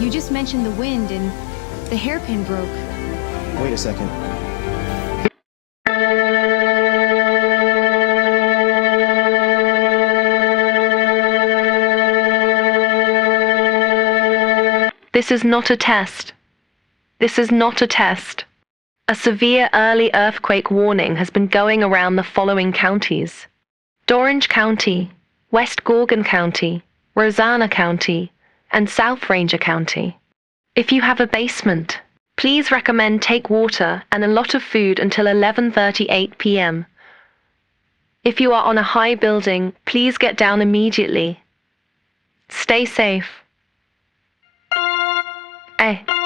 You just mentioned the wind and the hairpin broke. Wait a second. This is not a test. This is not a test. A severe early earthquake warning has been going around the following counties: Orange County, West Gorgon County, Rosanna County, and South Ranger County. If you have a basement, please recommend take water and a lot of food until 11:38 p.m. If you are on a high building, please get down immediately. Stay safe. Eh.